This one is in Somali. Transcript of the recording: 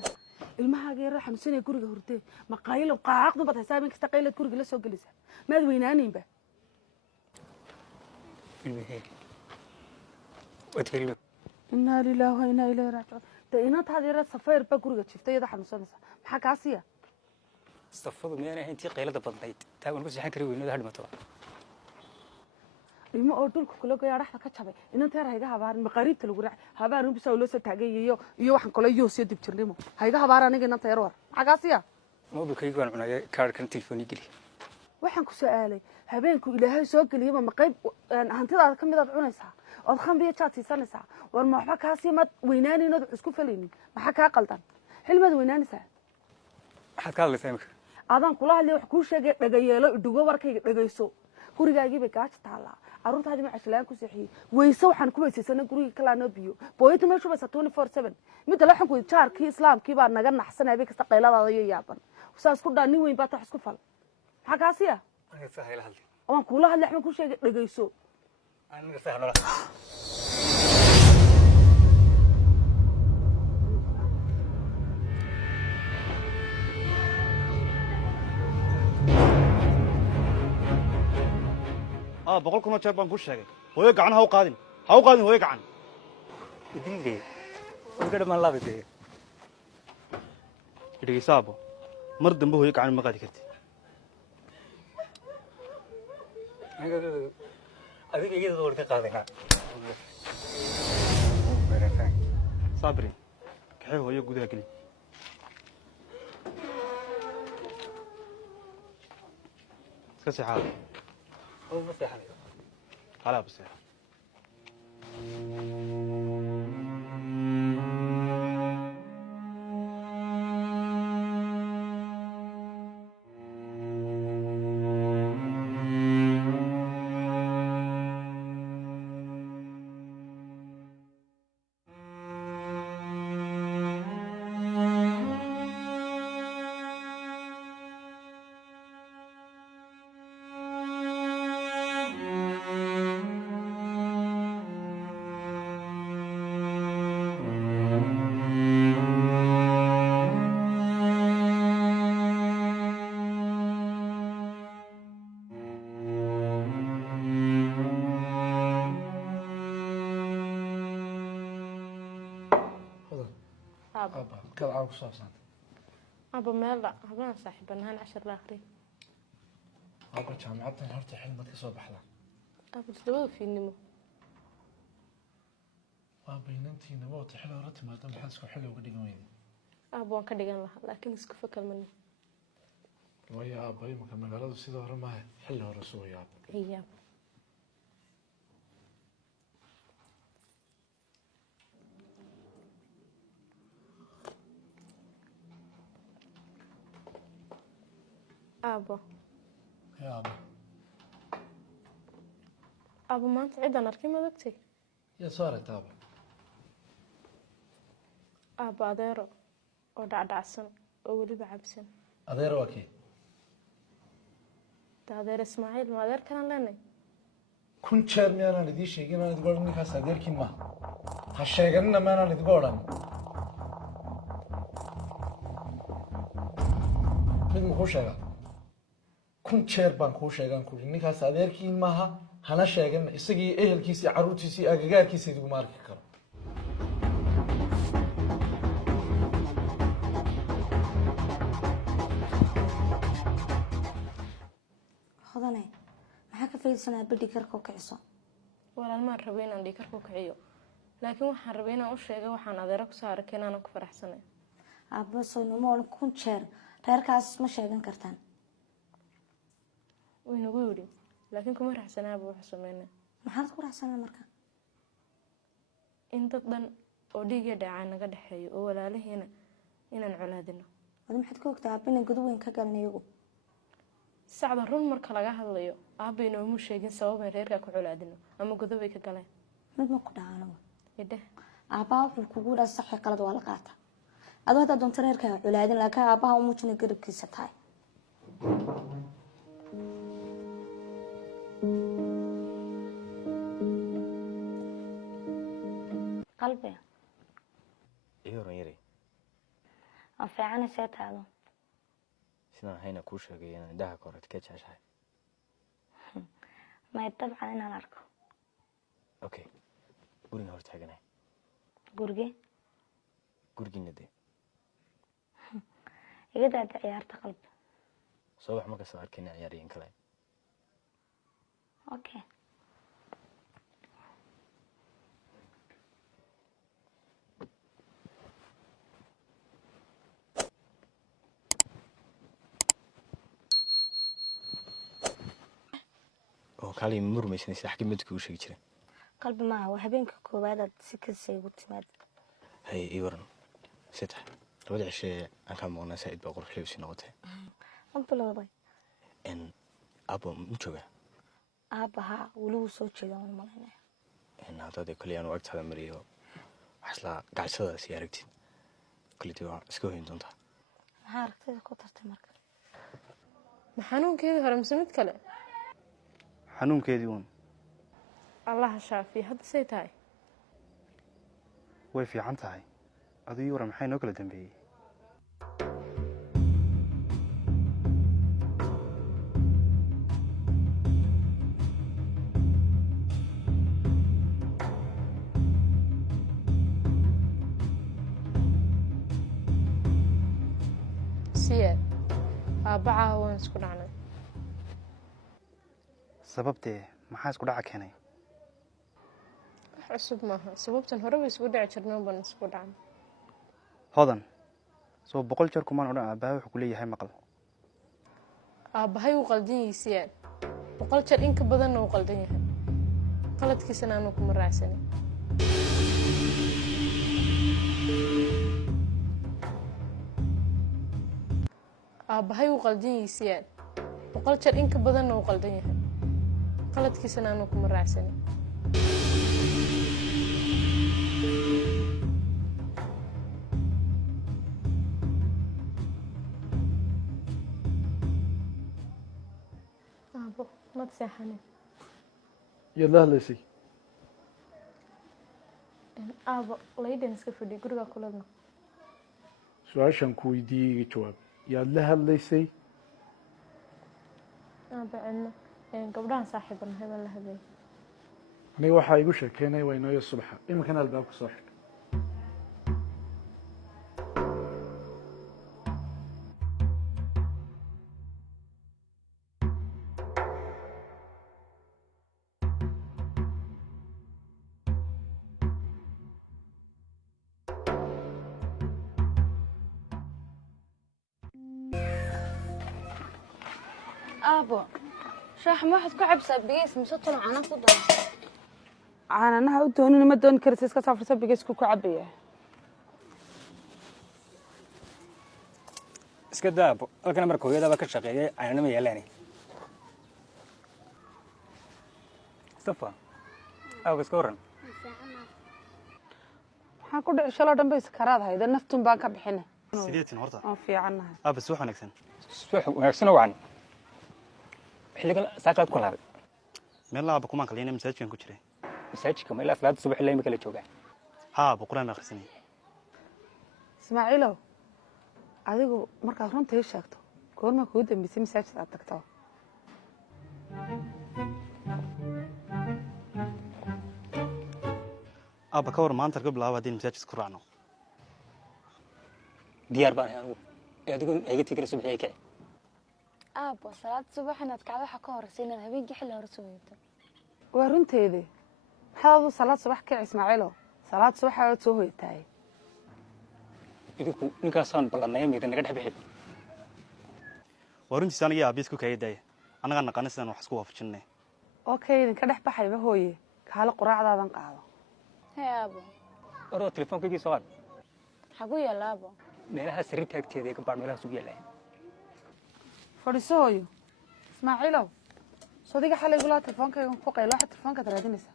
حكاسية المها غير راح نسيني كورجا هرتي ما قايل وقاعد نبض حسابين كستقيلة كورجا لسه جلسة ما دوينانين به وتهلو إنا لله وإنا إليه راجعون تينات هذه رأس سفير بكورجا شفتي ده حنسون حكاسية استفضوا ميانا هنتي قيلة بضنيت تاون بس حكري وينو ده هدمتوا ilmo oo dhulka kula goyaa dhaxda ka jabay inanta yar hayga habaarin maqariibta lagu raac habaarin bisa loo soo taagayiyo iyo waxan kale iyo soo dib jirnimo hayga habaar aniga inanta yar war xagaasiya mobilkaygu waan cunay kaarkan telefooni geli waxaan ku su'aalay habeenku ilaahay soo galiyay ma qayb hantidaada kamid aad cunaysaa oo khamriya jaad siisanaysaa war ma waxba kaasi ma weynaanino isku falaynin waxa ka qaldan xilmad weynaanaysaa waxaad ka hadlaysaa imika adan kula hadlay wax ku sheegay dhagayeelo dhigo warkayga dhagayso gurigaagii bay gaajo taalaa caruurtaadii ma caslaan ku sixiyay weyso waxaan ku weysaysanay guriga kalaano biyo booyadu meeshu bas 24/7 mid la xanku jaarkii islaamkii baa naga naxsanay bay kasta qayladaada iyo yaaban saas ku dhaani weyn baa tax isku fal xagaasiya aniga sahayla hadlay waan kula hadlay waxaan ku sheegay dhagayso aniga sahayla boqol kun oo jeer baan ku sheegay hooyo gacan ha u qaadin hooyo gacan idinge uga dhamaan laabay idhigisaabo mar dambe hooyo gacan ma qaadi kartid adiga iyada door ka qaadayna sabri kaxay hooyo gudaha geli iska seexaada oo ma seexanayo hala bas أبا كذا عارف صوصان أبا مالا هبنا صاحبنا هن 10 الآخرين أبا جامعتنا هرت حلم ما تكسب بحلا أبا تدور في النمو أبا ينتي نبوت حلو رت ما تم حسك حلو وقد يقوين أبا وان كدقان لها لكن اسكفى كلمني ويا أبا يمكن مقالة سيدة رماه حلو رسول يا أبا هي أبا يا أبا أبا ما أنت عيد أنا أركي ما ذكتي يا صارت أبا أبا ديرو ودعسن وولي بعبسن أدير وكي دير إسماعيل ما دير كان لنا كنت شرمي أنا لدي شيء أنا تقول إني خاص أدير كين ما هالشيء أنا ما أنا تقول أنا من مخوشة كنت شربان خوشة كل إني خاص أدير كين ما هنا شيء أنا إسقي إيه الكيسي عروتي سي أجار كيسي تقول مارك كرا خذني maxaa ka fiirsanaa bidhi karko kiciso walaal ma rabeen aan dhig karko kiciyo laakiin waxaan rabeen aan u sheego waxaan adeero ku saaray keenana ku faraxsanay abba soo nool kun jeer reerkaas ma sheegan kartaan way nagu yiri laakiin kuma raxsanaa buu wax sameeyay maxaad ku raxsanaa marka in dad dhan oo dhiiga dhacay naga dhaxeeyo oo walaalaheena inaan colaadino wada maxaad ku ogtaa abina guduweyn ka galnayo sacda run marka laga hadlayo aabbeena uma sheegin sabab ay reerka ku colaadino ama godobay ka galeen mid ma ku dhaano ide aabba wuxuu kugu dhaas sax qalad waa la qaata adoo hada doonto reerka colaadin laakiin aabbaha uma jina garabkiisa tahay qalbi يورن يري fiican see taado sidaan hayna kuu sheegay inaan indhaha ka horeta ka jeceshahay may dabcan inaan arko okay guriga hor taaganahay gurigiina dee iga daada ciyaarta qalbi soo wax marka soo arkayna ciyaariyin kale okay kaalay murmaysan sida xakimadku u sheegi jiray qalbi ma waa habeenka koowaad aad si kasii ugu timaad hay ii waran sita labada cishe aan ka maqnaa saaid baa qurux leebsi noqotay abbalooday in abo ma jooga aabaha weli wuu soo jeedaa waan malaynaya in hadda kaliya aan waqtiga mariyo waxla gacashada si aragtid kaliya waa iska hoyn doonta maxaa aragtida ku tartay marka maxanuunkeedii hore mise mid kale xanuunkeedii uun allaha shaafiya hadda say tahay way fiican tahay aduu ii waran maxay noo kala dambeeyey siyaad aabbacaha waan isku dhacnay sababtee maxaa isku dhaca keenay wax cusub maaha sababtan hore bay isugu dhici jirnaan baan isku dhacnay hodan soo 100 jeer kumaan odhan aabbaha wuxuu ku leeyahay maqal aabbahay wuu qaldan yahay siyaad 100 jeer in ka badanna wuu qaldan yahay qaladkiisana aanu kuma raacsanin aabbahay wuu qaldan yahay siyaad 100 jeer in ka badanna wuu qaldan yahay qaladkiisana aanu kuma raacsanin aabo mad seexanin يلا هلسي aabo laydan iska fadhi guriga kuladna سؤال كويدي جواب يلا هلسي aabo cidna gabdhahan saaxiibana hebel la hadlay أنا waxaa igu sheekeynay way inoo subaxa iminkan albaabka soo xidh aabo shaax ma waxaad ku cabsaa bigeys mise tolo cana ku daro caananaha u doonin ma dooni kartid iska safarsa bigeysku ku cabaya iska daabo halkan marka hooyadaba ka shaqeeyay caananima yeelaani safa aw iska waran waxaan ku dhici shaloo dhan bay iskaraad hayda naftun baan ka bixina sideetin horta oo fiicannahay aabas wax wanaagsan subax wanaagsan oo wacan xilligan saaqaad ku laabay meel laaba kumaan kaliina masaajidkan ku jiray masaajidka ma ilaa salaada subax ilaa imika la joogaa haa quraan akhrisanay ismaaciilow adigu markaad runta ii sheegto goorma kugu dambeysay masaajid aad tagto aaba ka war maanta ka bilaabo haddii masaajid ku raacno diyaar baan ahay anigu adigu iga tigir subax ay kici aabo salaad subax inaad kacdo waxa ka horeysa inaad habeenkii xilli hore soo hoyto waa runteedii maxaad adu salaad subax kici ismaaciilow salaad subax aad soo hoytaay idinku ninkaasaan ballanaya miida naga dhex bixi waa runtiisa aniga aabiis ku kaaya daaya annagaa naqaana sidaan wax isku waafajinay okay idinka dhex baxayba hooye kaale quraacdaadan qaado hee aabo oroo telefoonkaygii soo qaad xagu yaala aabo meelaha sariirta agteeda ee gabaadh meelahaas ugu yaallaya fadhiiso hooyo ismaaciilow sodiga xalay gulaa telefonkaygan ku qaylo waxaad telefoonkaad raadinaysaa